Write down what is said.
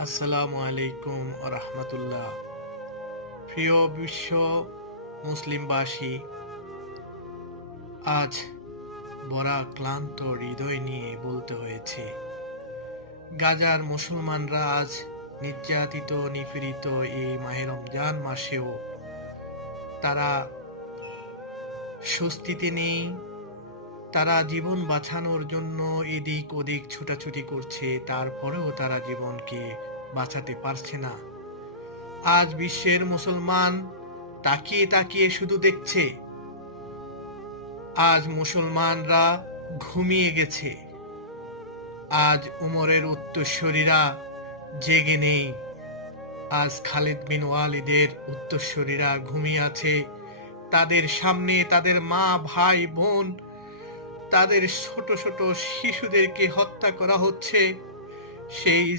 আসসালামু আলাইকুম রাহমাতুল্লাহ। প্রিয় বিশ্ব মুসলিমবাসী, আজ বড় ক্লান্ত হৃদয় নিয়ে বলতে হয়েছে, গাজার মুসলমানরা আজ নির্যাতিত নিপীড়িত এই মাহে রমজান মাসেও তারা স্বস্তিতে নেই। তারা জীবন বাঁচানোর জন্য এদিক ওদিক ছুটাছুটি করছে, তারপরেও তারা জীবনকে বাঁচাতে পারছে না। আজ বিশ্বের মুসলমান তাকিয়ে তাকিয়ে শুধু দেখছে। আজ মুসলমানরা ঘুমিয়ে গেছে। আজ উমরের উত্তরসূরিরা জেগে নেই। আজ খালিদ বিন ওয়ালিদের উত্তরসূরিরা ঘুমিয়ে আছে। তাদের সামনে তাদের মা, ভাই, বোন, তাদের ছোট ছোট শিশুদেরকে হত্যা করা হচ্ছে। সেই